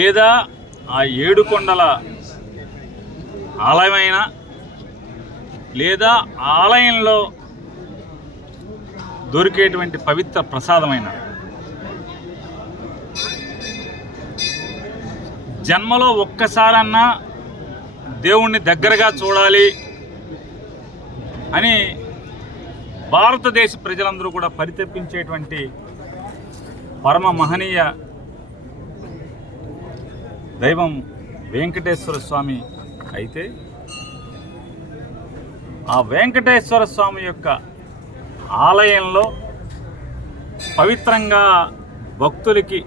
లేదా ఆ ఏడుకొండల ఆలయమైన లేదా ఆలయంలో దొరికేటువంటి పవిత్ర ప్రసాదమైన జన్మలో ఒక్కసారన్నా దేవుణ్ణి దగ్గరగా చూడాలి అని భారతదేశ ప్రజలందరూ కూడా పరితపించేటువంటి పరమ మహనీయ దైవం వెంకటేశ్వర స్వామి అయితే ఆ వెంకటేశ్వర స్వామి యొక్క ఆలయంలో పవిత్రంగా భక్తులకి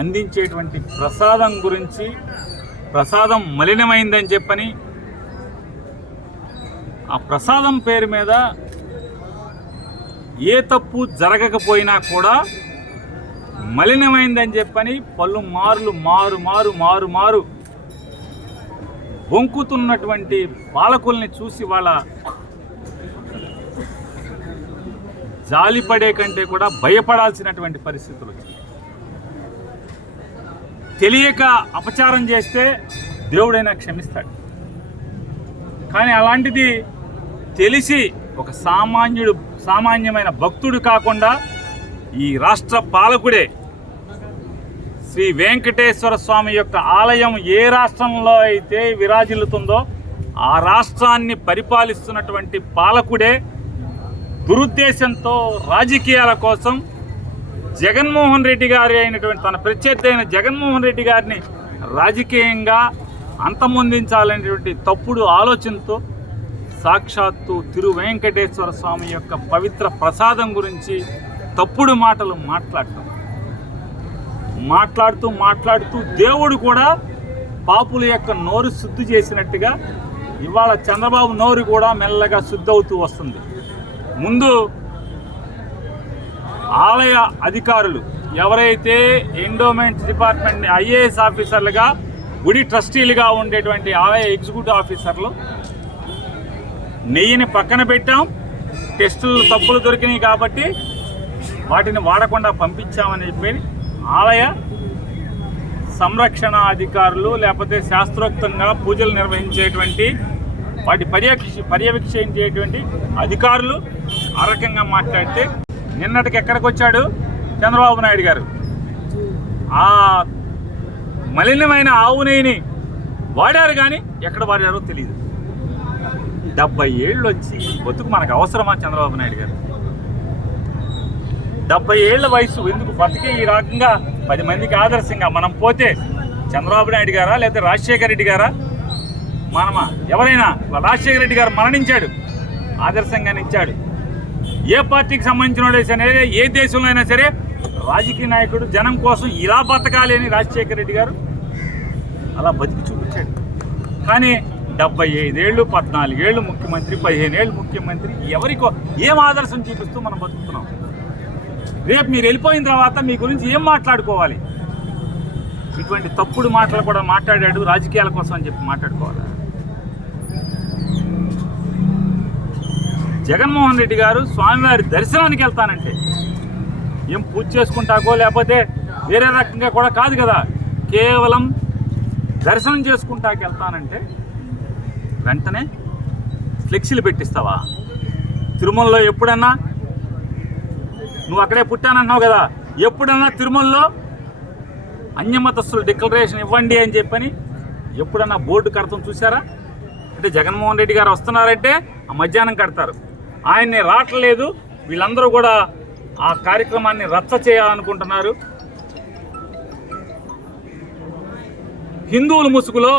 అందించేటువంటి ప్రసాదం గురించి, ప్రసాదం మలినమైందని చెప్పని ఆ ప్రసాదం పేరు మీద ఏ తప్పు జరగకపోయినా కూడా మలినమైందని చెప్పని పలు మారు బొంకుతున్నటువంటి పాలకుల్ని చూసి వాళ్ళ జాలిపడే కంటే కూడా భయపడాల్సినటువంటి పరిస్థితులు వచ్చాయి. తెలియక అపచారం చేస్తే దేవుడైనా క్షమిస్తాడు, కానీ అలాంటిది తెలిసి ఒక సామాన్యమైన భక్తుడు కాకుండా ఈ రాష్ట్ర పాలకుడే శ్రీ వెంకటేశ్వర స్వామి యొక్క ఆలయం ఏ రాష్ట్రంలో అయితే విరాజిల్లుతుందో ఆ రాష్ట్రాన్ని పరిపాలిస్తున్నటువంటి పాలకుడే దురుద్దేశంతో రాజకీయాల కోసం జగన్మోహన్ రెడ్డి గారి అయినటువంటి తన ప్రత్యర్థి అయిన జగన్మోహన్ రెడ్డి గారిని రాజకీయంగా అంతమొందించాలనేటువంటి తప్పుడు ఆలోచనతో సాక్షాత్తు తిరు వెంకటేశ్వర స్వామి యొక్క పవిత్ర ప్రసాదం గురించి తప్పుడు మాటలు మాట్లాడుతూ దేవుడు కూడా పాపుల యొక్క నోరు శుద్ధి చేసినట్టుగా ఇవాళ చంద్రబాబు నోరు కూడా మెల్లగా శుద్ధి అవుతూ వస్తుంది. ముందు ఆలయ అధికారులు ఎవరైతే ఎండోమెంట్ డిపార్ట్మెంట్ ఐఏఎస్ ఆఫీసర్లుగా గుడి ట్రస్టీలుగా ఉండేటువంటి ఆలయ ఎగ్జిక్యూటివ్ ఆఫీసర్లు నెయ్యిని పక్కన పెట్టాం, టెస్టులు తప్పులు దొరికినాయి కాబట్టి వాటిని వాడకుండా పంపించామని చెప్పి ఆలయ సంరక్షణ అధికారులు లేకపోతే శాస్త్రోక్తంగా పూజలు నిర్వహించేటువంటి వాటి పర్యవేక్షించేటువంటి అధికారులు ఆ రకంగా మాట్లాడితే నిన్నటికి ఎక్కడికి వచ్చాడు చంద్రబాబు నాయుడు గారు? ఆ మలినమైన ఆవు నెయ్యిని వాడారు, కానీ ఎక్కడ వాడారో తెలియదు. 70 ఏళ్ళు వచ్చి బతుకు మనకు అవసరమా చంద్రబాబు నాయుడు గారు? 70 ఏళ్ల వయసు ఎందుకు బతికే ఈ రకంగా 10 మందికి ఆదర్శంగా మనం పోతే చంద్రబాబు నాయుడు గారా లేకపోతే రాజశేఖర రెడ్డి గారా? మనమా? ఎవరైనా? రాజశేఖర రెడ్డి గారు మరణించాడు, ఆదర్శంగానే ఇచ్చాడు. ఏ పార్టీకి సంబంధించిన సరే, ఏ దేశంలో అయినా సరే రాజకీయ నాయకుడు జనం కోసం ఇలా బతకాలి అని రాజశేఖర రెడ్డి గారు అలా బతికి చూపించాడు. కానీ 75 ఏళ్ళు, 14 ఏళ్ళు ముఖ్యమంత్రి, 15 ఏళ్ళు ముఖ్యమంత్రి, ఎవరికో ఏం ఆదర్శం చూపిస్తూ మనం బతుకుతున్నాం? రేపు మీరు వెళ్ళిపోయిన తర్వాత మీ గురించి ఏం మాట్లాడుకోవాలి? ఇటువంటి తప్పుడు మాటలు కూడా మాట్లాడాడు రాజకీయాల కోసం అని చెప్పి మాట్లాడుకోవాలి. జగన్మోహన్ రెడ్డి గారు స్వామివారి దర్శనానికి వెళ్తానంటే ఏం పూజ చేసుకుంటాకో లేకపోతే వేరే రకంగా కూడా కాదు కదా, కేవలం దర్శనం చేసుకుంటాకి వెళ్తానంటే వెంటనే ఫ్లెక్సీలు పెట్టిస్తావా? తిరుమలలో ఎప్పుడన్నా నువ్వు అక్కడే పుట్టానన్నావు కదా, ఎప్పుడన్నా తిరుమలలో అన్యమతస్తులు డిక్లరేషన్ ఇవ్వండి అని చెప్పని ఎప్పుడన్నా బోర్డు కడతాం చూసారా? అంటే జగన్మోహన్ రెడ్డి గారు వస్తున్నారంటే ఆ మధ్యాహ్నం కడతారు, ఆయన్ని రావట్లేదు. వీళ్ళందరూ కూడా ఆ కార్యక్రమాన్ని రచ్చ చేయాలనుకుంటున్నారు. హిందువుల ముసుగులో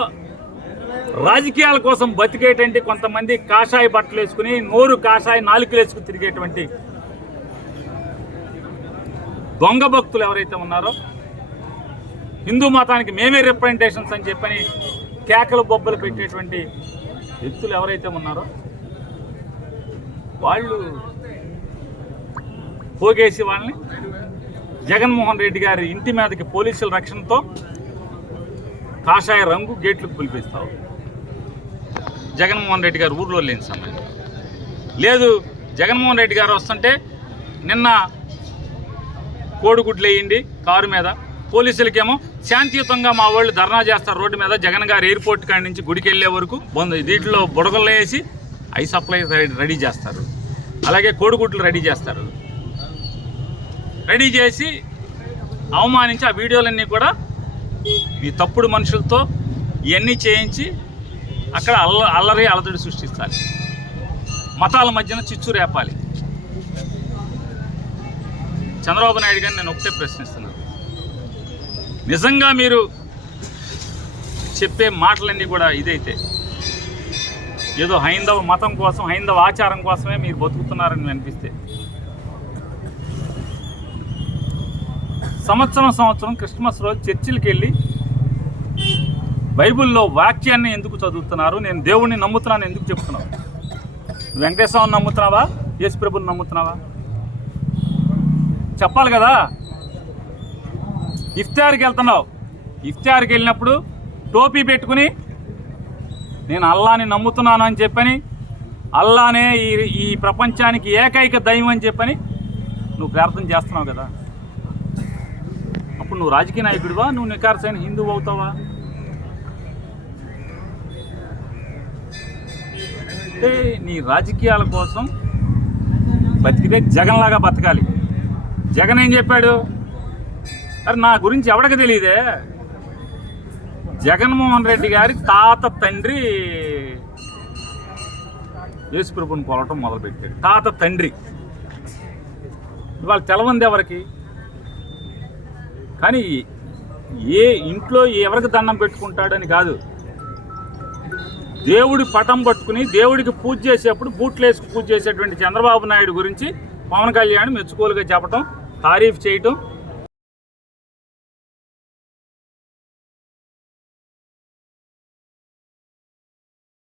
రాజకీయాల కోసం బతికేటువంటి కొంతమంది కాషాయ బట్టలు వేసుకుని నోరు కాషాయ నాలుకలు వేసుకుని తిరిగేటువంటి దొంగ భక్తులు ఎవరైతే ఉన్నారో, హిందూ మతానికి మేమే రిప్రజెంటేషన్స్ అని చెప్పని కేకలు బొబ్బలు పెట్టేటువంటి వ్యక్తులు ఎవరైతే ఉన్నారో వాళ్ళు పోగేసి వాళ్ళని జగన్మోహన్ రెడ్డి గారి ఇంటి మీదకి పోలీసుల రక్షణతో కాషాయ రంగు గేట్లకు పిలిపిస్తావు. జగన్మోహన్ రెడ్డి గారు ఊర్లో లేని సమయం లేదు. జగన్మోహన్ రెడ్డి గారు వస్తుంటే నిన్న కోడిగుడ్లు వేయండి కారు మీద, పోలీసులకేమో శాంతియుతంగా మా వాళ్ళు ధర్నా చేస్తారు రోడ్డు మీద. జగన్ గారు ఎయిర్పోర్ట్ కాడి నుంచి గుడికి వెళ్ళే వరకు దీంట్లో బుడగలు వేసి ఐ సప్లై రెడీ చేస్తారు, అలాగే కోడిగుడ్లు రెడీ చేస్తారు. రెడీ చేసి అవమానించి ఆ వీడియోలన్నీ కూడా ఈ తప్పుడు మనుషులతో ఇవన్నీ చేయించి అక్కడ అల్లరి అలజడి సృష్టించాలి, మతాల మధ్యన చిచ్చు రేపాలి. చంద్రబాబు నాయుడు గారిని నేను ఒకటే ప్రశ్నిస్తున్నాను, నిజంగా మీరు చెప్పే మాటలన్నీ కూడా ఇదైతే ఏదో హైందవ మతం కోసం, హైందవ ఆచారం కోసమే మీరు బతుకుతున్నారని అనిపిస్తే, సంవత్సరం క్రిస్మస్ రోజు చర్చిలకు వెళ్ళి బైబిల్లో వాక్యాన్ని ఎందుకు చదువుతున్నారు? నేను దేవుణ్ణి నమ్ముతున్నాను ఎందుకు చెప్తున్నావు? వెంకటేశ్వరని నమ్ముతున్నావా, యేసుప్రభుని నమ్ముతున్నావా? చెప్పాలి కదా. ఇఫ్తార్కి వెళ్తున్నావు, ఇఫ్తార్కి వెళ్ళినప్పుడు టోపీ పెట్టుకుని నేను అల్లాని నమ్ముతున్నాను అని చెప్పని, అల్లానే ఈ ప్రపంచానికి ఏకైక దైవం అని చెప్పని నువ్వు ప్రార్థన చేస్తున్నావు కదా. అప్పుడు నువ్వు రాజకీయ నాయకుడివా, నువ్వు నికార్సైన హిందువు అవుతావా? అంటే నీ రాజకీయాల కోసం బతికితే జగన్లాగా బతకాలి. జగన్ ఏం చెప్పాడు? అరే నా గురించి ఎవరికి తెలియదే, జగన్మోహన్ రెడ్డి గారి తాత తండ్రి యేసుప్రభుని కొలవటం మొదలుపెట్టాడు. తాత తండ్రి ఇవాళ తెలవంది ఎవరికి? కానీ ఏ ఇంట్లో ఎవరికి దండం పెట్టుకుంటాడని కాదు, దేవుడి పటం పట్టుకుని దేవుడికి పూజ చేసేప్పుడు బూట్లు వేసుకు పూజ చేసేటువంటి చంద్రబాబు నాయుడు గురించి పవన్ కళ్యాణ్ మెచ్చుకోలుగా చెప్పటం, తారీఫ్ చేయటం